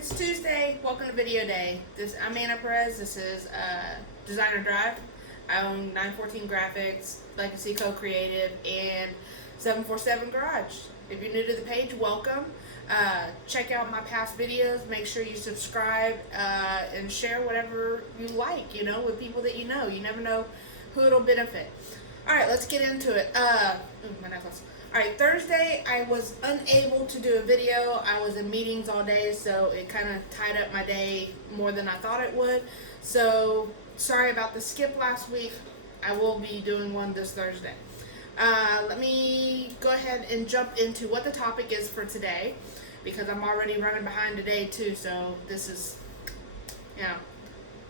It's Tuesday. Welcome to Video Day. I'm Anna Perez. This is Designer Drive. I own 914 Graphics, Legacy Co-Creative, and 747 Garage. If you're new to the page, welcome. Check out my past videos. Make sure you subscribe and share whatever you like, with people that you know. You never know who it'll benefit. All right, let's get into it. My necklace. Alright, Thursday I was unable to do a video. I was in meetings all day, so it kind of tied up my day more than I thought it would. So, sorry about the skip last week. I will be doing one this Thursday. Let me go ahead and jump into what the topic is for today, because I'm already running behind today too, so this is,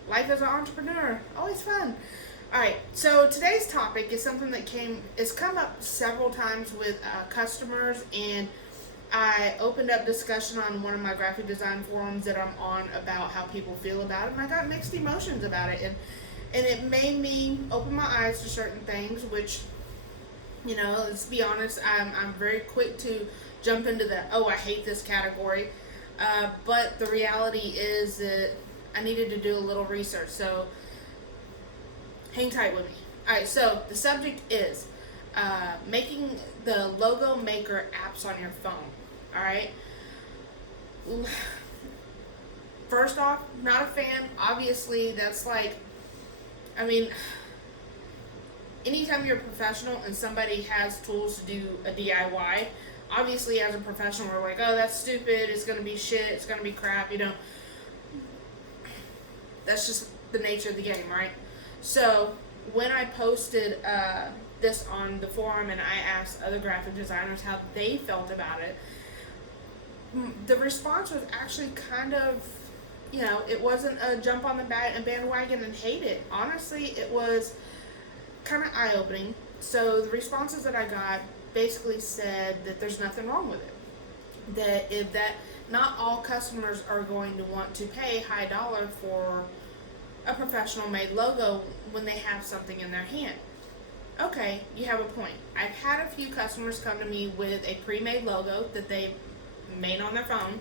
life as an entrepreneur, always fun. Alright, so today's topic is something that has come up several times with customers, and I opened up discussion on one of my graphic design forums that I'm on about how people feel about it, and I got mixed emotions about it, and it made me open my eyes to certain things, which, let's be honest, I'm very quick to jump into the, I hate this category, but the reality is that I needed to do a little research, so hang tight with me. Alright, so the subject is making the logo maker apps on your phone. Alright? First off, not a fan. Obviously, that's anytime you're a professional and somebody has tools to do a DIY, obviously as a professional, we're like, oh, that's stupid, it's going to be shit, it's going to be crap, That's just the nature of the game, right? So when I posted this on the forum and I asked other graphic designers how they felt about it, the response was actually kind of, it wasn't a jump on the bandwagon and hate it. Honestly, it was kind of eye-opening. So the responses that I got basically said that there's nothing wrong with it. That not all customers are going to want to pay high dollar for a professional made logo when they have something in their hand. Okay, you have a point. I've had a few customers come to me with a pre-made logo that they made on their phone,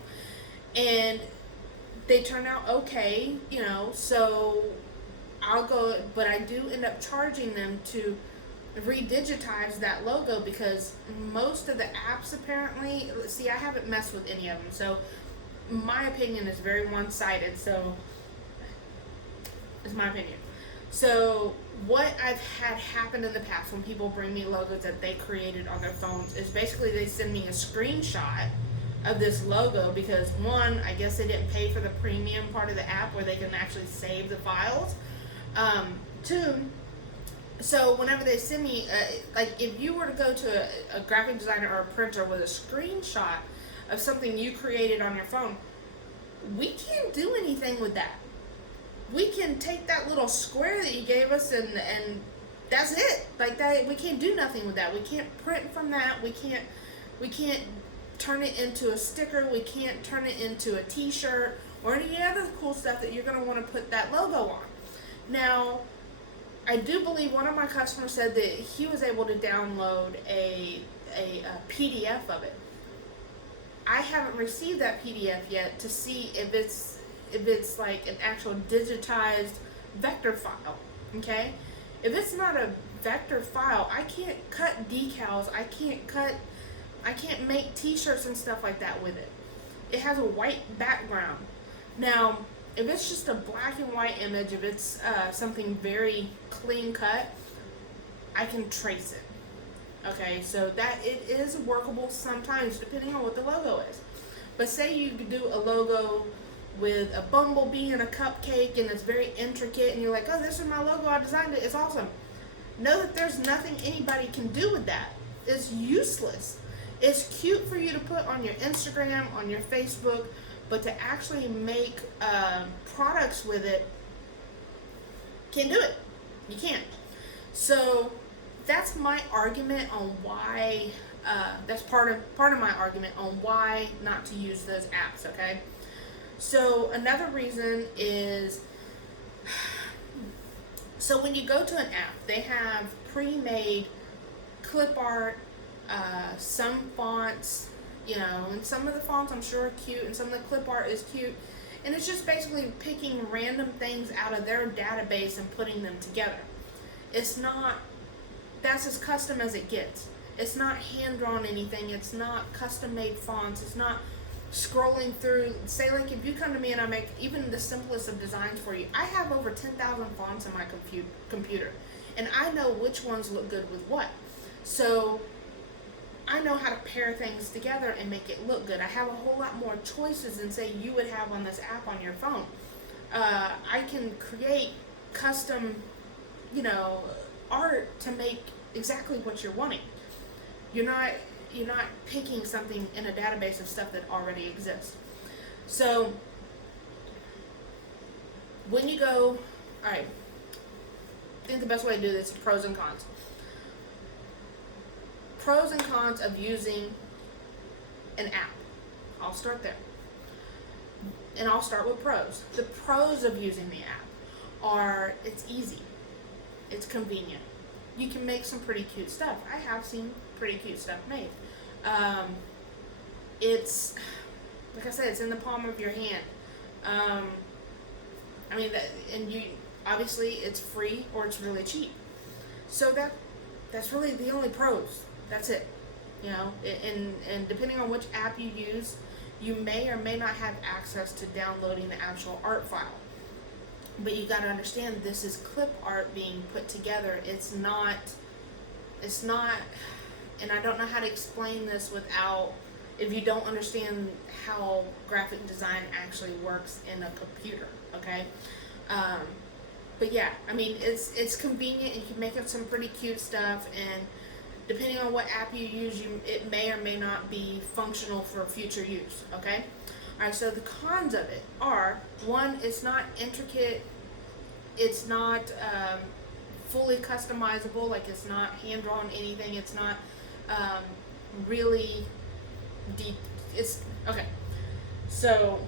and they turn out okay, so I'll go, but I do end up charging them to redigitize that logo, because most of the apps apparently, I haven't messed with any of them, so my opinion is very one-sided, so is my opinion. So what I've had happen in the past when people bring me logos that they created on their phones is basically they send me a screenshot of this logo, because one, I guess they didn't pay for the premium part of the app where they can actually save the files. Two, so whenever they send me, if you were to go to a graphic designer or a printer with a screenshot of something you created on your phone, we can't do anything with that. We can take that little square that you gave us and that's it. Like that, we can't do nothing with that. We can't print from that. We can't turn it into a sticker. We can't turn it into a t-shirt or any other cool stuff that you're going to want to put that logo on. Now, I do believe one of my customers said that he was able to download a PDF of it. I haven't received that PDF yet to see if it's like an actual digitized vector file, okay? If it's not a vector file, I can't cut decals, I can't make t-shirts and stuff like that with it. It has a white background. Now, if it's just a black and white image, if it's something very clean cut, I can trace it. Okay, so that it is workable sometimes depending on what the logo is. But say you do a logo with a bumblebee and a cupcake and it's very intricate and you're like, oh, this is my logo, I designed it, it's awesome. Know that there's nothing anybody can do with that. It's useless. It's cute for you to put on your Instagram, on your Facebook, but to actually make products with it, can't do it. You can't. So that's my argument on why, that's part of my argument on why not to use those apps, okay? So another reason is, so when you go to an app, they have pre-made clip art, some fonts, and some of the fonts I'm sure are cute, and some of the clip art is cute, and it's just basically picking random things out of their database and putting them together. It's not, that's as custom as it gets. It's not hand-drawn anything, it's not custom-made fonts, it's not scrolling through, say like if you come to me and I make even the simplest of designs for you, I have over 10,000 fonts in my computer, and I know which ones look good with what. So I know how to pair things together and make it look good. I have a whole lot more choices than say you would have on this app on your phone. I can create custom, art to make exactly what you're wanting. You're not picking something in a database of stuff that already exists. So when you go, all right, I think the best way to do this is pros and cons. Pros and cons of using an app. I'll start there. And I'll start with pros. The pros of using the app are it's easy. It's convenient. You can make some pretty cute stuff. I have seen pretty cute stuff made. It's, like I said, it's in the palm of your hand. And you, obviously it's free or it's really cheap. So that's really the only pros. That's it. And depending on which app you use, you may or may not have access to downloading the actual art file. But you got to understand, this is clip art being put together. It's not, and I don't know how to explain this without, if you don't understand how graphic design actually works in a computer, okay? But yeah, it's convenient. You can make up some pretty cute stuff, and depending on what app you use, it may or may not be functional for future use, okay? Alright, so the cons of it are, one, it's not intricate, it's not fully customizable, like it's not hand-drawn anything, it's not really deep, it's, okay. So,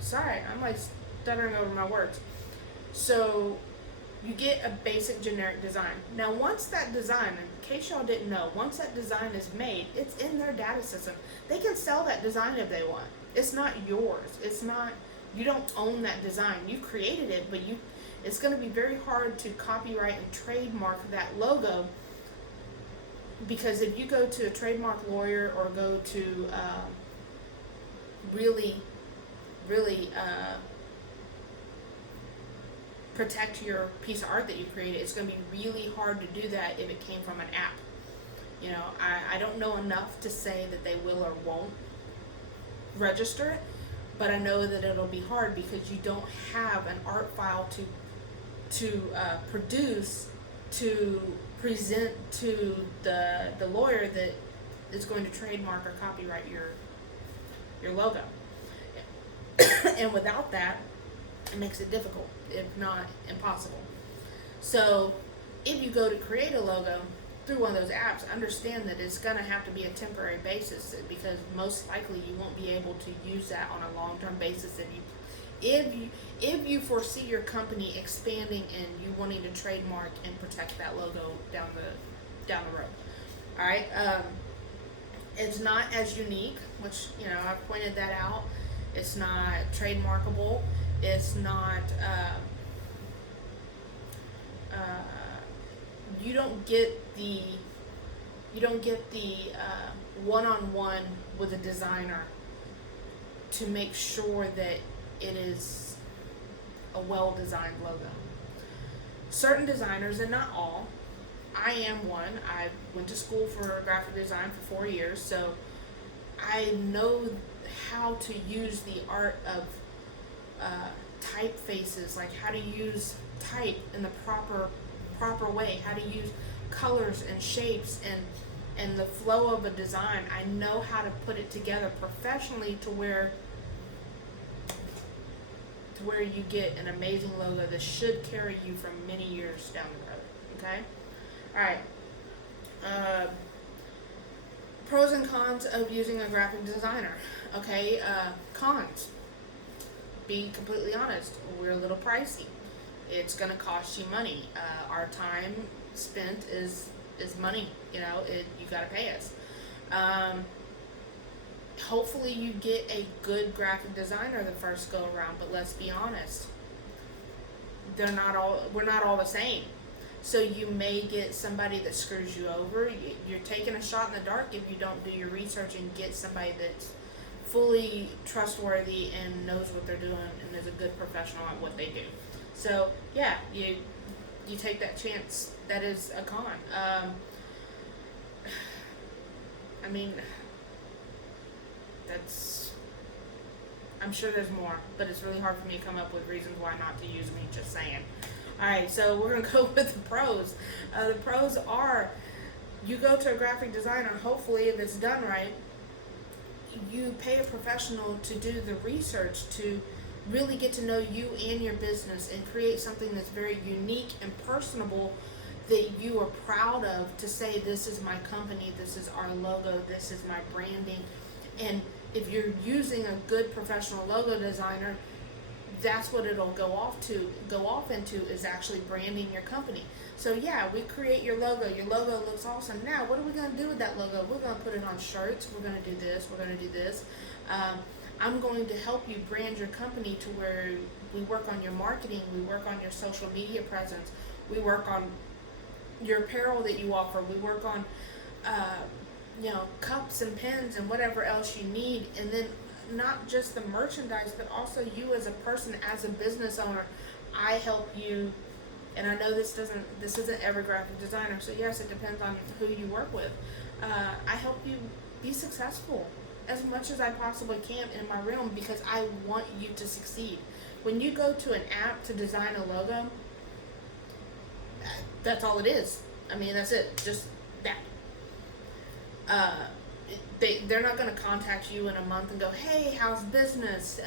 sorry, I'm like stuttering over my words. So, you get a basic generic design. Now once that design, in case y'all didn't know, once that design is made, it's in their data system. They can sell that design if they want. It's not yours. It's not, you don't own that design. You created it, but it's going to be very hard to copyright and trademark that logo, because if you go to a trademark lawyer or go to really protect your piece of art that you created, it's going to be really hard to do that if it came from an app. I don't know enough to say that they will or won't register it, but I know that it'll be hard because you don't have an art file to produce, to present to the lawyer that is going to trademark or copyright your logo. And without that, it makes it difficult, if not impossible. So if you go to create a logo through one of those apps, understand that it's going to have to be a temporary basis, because most likely you won't be able to use that on a long-term basis if you foresee your company expanding and you wanting to trademark and protect that logo down the road. All right, it's not as unique, which I've pointed that out. It's not trademarkable. It's not. You don't get the one-on-one with a designer to make sure that it is a well-designed logo. Certain designers, and not all, I am one. I went to school for graphic design for 4 years, so I know how to use the art of typefaces, like how to use type in the proper way, how to use colors and shapes and the flow of a design. I know how to put it together professionally to where you get an amazing logo that should carry you for many years down the road. Okay? Alright. Pros and cons of using a graphic designer. Okay, cons. Be completely honest, we're a little pricey. It's going to cost you money. Our time spent is money. You got to pay us. Hopefully you get a good graphic designer the first go around, but let's be honest, we're not all the same. So you may get somebody that screws you over. You're taking a shot in the dark if you don't do your research and get somebody that's fully trustworthy and knows what they're doing and is a good professional at what they do. So yeah, you take that chance. That is a con. I mean, I'm sure there's more, but it's really hard for me to come up with reasons why not to use me, just saying. Alright, so we're going to go with the pros. The pros are, you go to a graphic designer, hopefully if it's done right, you pay a professional to do the research to really get to know you and your business and create something that's very unique and personable that you are proud of, to say this is my company, this is our logo, this is my branding. And if you're using a good professional logo designer, that's what it'll go off into is actually branding your company. So yeah, we create your logo looks awesome. Now what are we going to do with that logo? We're going to put it on shirts, we're going to do this, we're going to do this. I'm going to help you brand your company to where we work on your marketing, we work on your social media presence, we work on your apparel that you offer, we work on cups and pens and whatever else you need. And then not just the merchandise, but also you as a person, as a business owner. I help you, and I know this isn't every graphic designer, so yes, it depends on who you work with. I help you be successful as much as I possibly can in my realm, because I want you to succeed. When you go to an app to design a logo, that's all it is. I mean, that's it, just that. They're not going to contact you in a month and go, hey, how's business?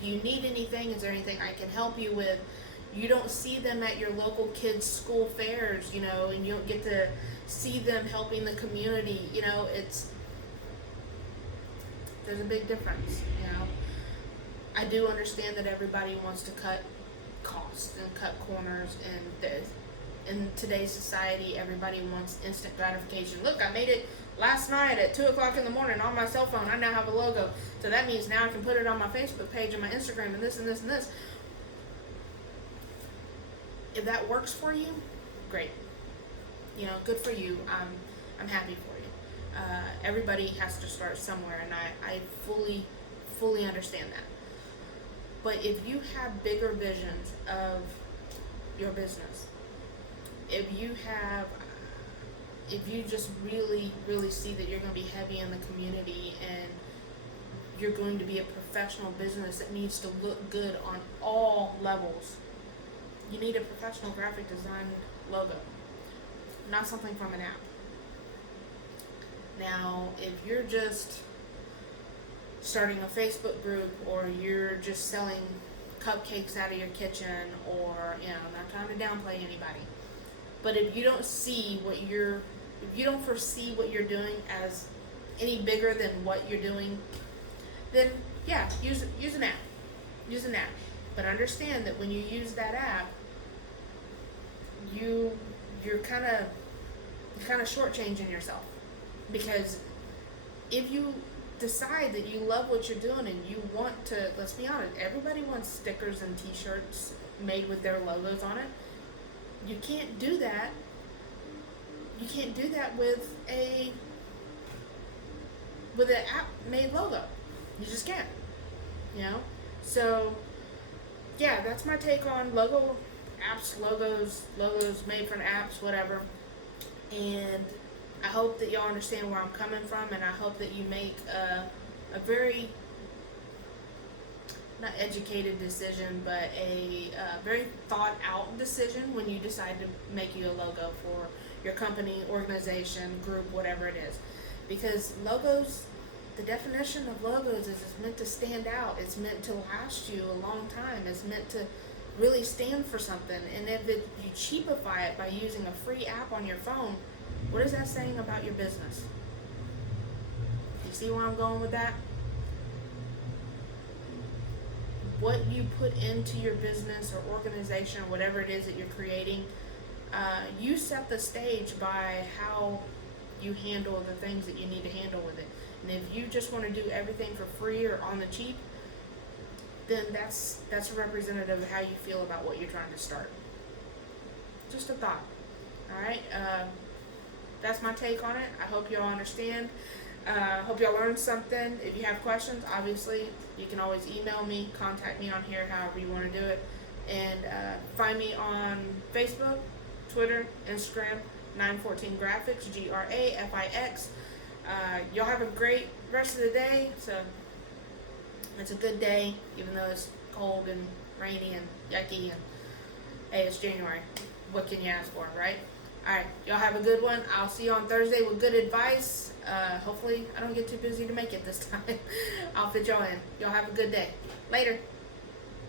Do you need anything? Is there anything I can help you with? You don't see them at your local kids' school fairs, and you don't get to see them helping the community. There's a big difference, I do understand that everybody wants to cut costs and cut corners, and in today's society, everybody wants instant gratification. Look, I made it last night at 2 o'clock in the morning on my cell phone. I now have a logo. So that means now I can put it on my Facebook page and my Instagram and this and this and this. If that works for you, great. Good for you. I'm happy for you. Everybody has to start somewhere, and I fully understand that. But if you have bigger visions of your business, if you just really, really see that you're going to be heavy in the community and you're going to be a professional business that needs to look good on all levels, you need a professional graphic design logo, not something from an app. Now, if you're just starting a Facebook group, or you're just selling cupcakes out of your kitchen, or, I'm not trying to downplay anybody, but if you don't foresee what you're doing as any bigger than what you're doing, then yeah, use an app. Use an app. But understand that when you use that app, you're kind of shortchanging yourself. Because if you decide that you love what you're doing and you want to, let's be honest, everybody wants stickers and t-shirts made with their logos on it. You can't do that. You can't do that with an app made logo. You just can't. So yeah, that's my take on apps, logos made from apps, whatever. And I hope that y'all understand where I'm coming from, and I hope that you make a very, not educated decision, but a very thought out decision when you decide to make you a logo for your company, organization, group, whatever it is. Because logos, the definition of logos is it's meant to stand out. It's meant to last you a long time. It's meant to really stand for something. And if you cheapify it by using a free app on your phone, what is that saying about your business? You see where I'm going with that? What you put into your business or organization or whatever it is that you're creating, you set the stage by how you handle the things that you need to handle with it. And if you just want to do everything for free or on the cheap, then that's a representative of how you feel about what you're trying to start. Just a thought. All right. That's my take on it. I hope y'all understand. Hope y'all learned something. If you have questions, obviously, you can always email me, contact me on here, however you want to do it. And find me on Facebook, Twitter, Instagram, 914 Graphics, Grafix. Y'all have a great rest of the day. It's a good day, even though it's cold and rainy and yucky. And hey, it's January. What can you ask for, right? Alright, y'all have a good one. I'll see you on Thursday with good advice. Hopefully, I don't get too busy to make it this time. I'll fit y'all in. Y'all have a good day. Later.